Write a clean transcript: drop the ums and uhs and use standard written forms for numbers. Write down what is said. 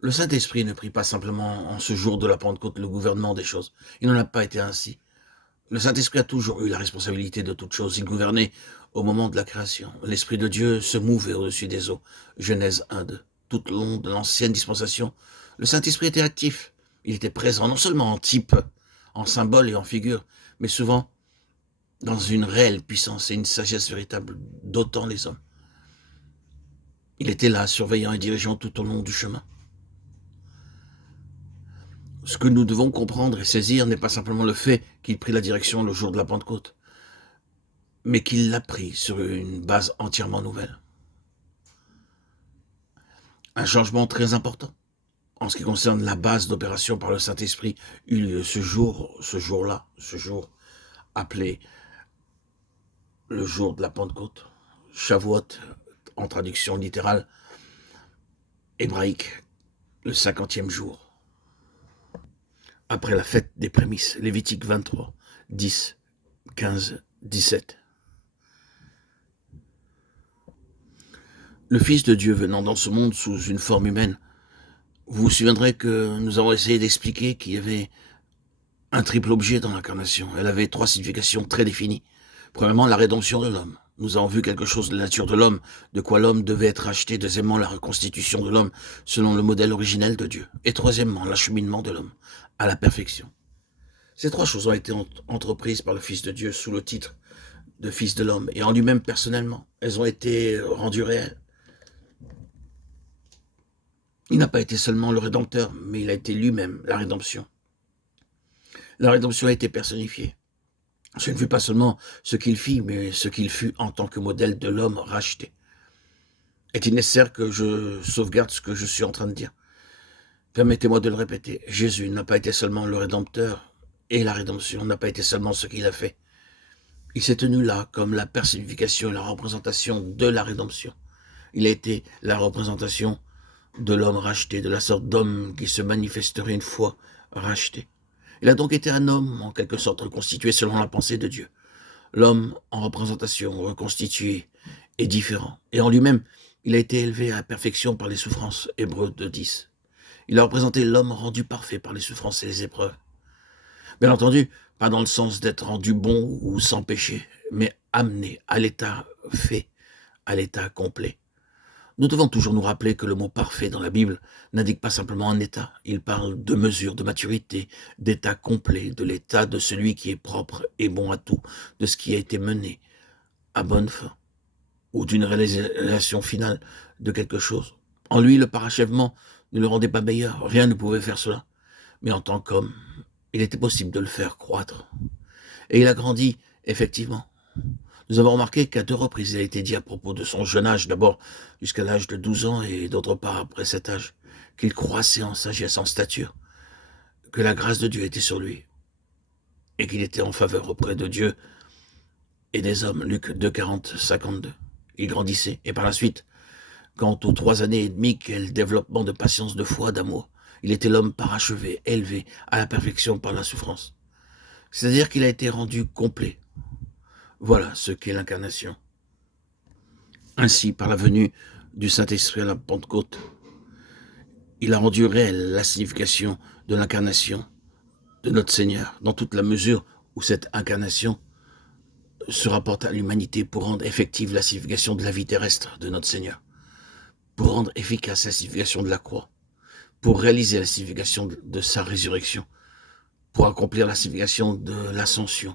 Le Saint-Esprit ne prit pas simplement en ce jour de la Pentecôte le gouvernement des choses. Il n'en a pas été ainsi. Le Saint-Esprit a toujours eu la responsabilité de toutes choses. Il gouvernait au moment de la création. L'Esprit de Dieu se mouvait au-dessus des eaux. Genèse 1-2. Tout au long de l'ancienne dispensation, le Saint-Esprit était actif. Il était présent non seulement en type, en symbole et en figure, mais souvent dans une réelle puissance et une sagesse véritable, dotant les hommes. Il était là, surveillant et dirigeant tout au long du chemin. Ce que nous devons comprendre et saisir n'est pas simplement le fait qu'il prit la direction le jour de la Pentecôte, mais qu'il l'a pris sur une base entièrement nouvelle. Un changement très important en ce qui concerne la base d'opération par le Saint-Esprit eut lieu ce jour appelé le jour de la Pentecôte, Shavuot en traduction littérale hébraïque, le 50e jour. Après la fête des prémices, Lévitique 23, 10, 15, 17. Le Fils de Dieu venant dans ce monde sous une forme humaine, vous vous souviendrez que nous avons essayé d'expliquer qu'il y avait un triple objet dans l'incarnation. Elle avait 3 significations très définies. Premièrement, la rédemption de l'homme. Nous avons vu quelque chose de la nature de l'homme, de quoi l'homme devait être racheté. Deuxièmement, la reconstitution de l'homme selon le modèle originel de Dieu. Et troisièmement, l'acheminement de l'homme à la perfection. Ces 3 choses ont été entreprises par le Fils de Dieu sous le titre de Fils de l'homme et en lui-même personnellement. Elles ont été rendues réelles. Il n'a pas été seulement le Rédempteur, mais il a été lui-même la rédemption. La rédemption a été personnifiée. Ce ne fut pas seulement ce qu'il fit, mais ce qu'il fut en tant que modèle de l'homme racheté. Est-il nécessaire que je sauvegarde ce que je suis en train de dire? Permettez-moi de le répéter. Jésus n'a pas été seulement le Rédempteur, et la rédemption n'a pas été seulement ce qu'il a fait. Il s'est tenu là comme la personnification et la représentation de la rédemption. Il a été la représentation de l'homme racheté, de la sorte d'homme qui se manifesterait une fois racheté. Il a donc été un homme, en quelque sorte, reconstitué selon la pensée de Dieu. L'homme, en représentation, reconstitué, est différent. Et en lui-même, il a été élevé à la perfection par les souffrances, Hébreux 2:10. Il a représenté l'homme rendu parfait par les souffrances et les épreuves. Bien entendu, pas dans le sens d'être rendu bon ou sans péché, mais amené à l'état fait, à l'état complet. Nous devons toujours nous rappeler que le mot parfait dans la Bible n'indique pas simplement un état. Il parle de mesure, de maturité, d'état complet, de l'état de celui qui est propre et bon à tout, de ce qui a été mené à bonne fin, ou d'une réalisation finale de quelque chose. En lui, le parachèvement ne le rendait pas meilleur, rien ne pouvait faire cela. Mais en tant qu'homme, il était possible de le faire croître. Et il a grandi, effectivement. Nous avons remarqué qu'à 2 reprises, il a été dit à propos de son jeune âge, d'abord jusqu'à l'âge de 12 ans et d'autre part après cet âge, qu'il croissait en sagesse, en stature, que la grâce de Dieu était sur lui et qu'il était en faveur auprès de Dieu et des hommes. Luc 2, 40, 52. Il grandissait et par la suite, quant aux 3 années et demie, quel développement de patience, de foi, d'amour. Il était l'homme parachevé, élevé à la perfection par la souffrance. C'est-à-dire qu'il a été rendu complet. Voilà ce qu'est l'incarnation. Ainsi, par la venue du Saint-Esprit à la Pentecôte, il a rendu réelle la signification de l'incarnation de notre Seigneur, dans toute la mesure où cette incarnation se rapporte à l'humanité pour rendre effective la signification de la vie terrestre de notre Seigneur, pour rendre efficace la signification de la croix, pour réaliser la signification de sa résurrection, pour accomplir la signification de l'ascension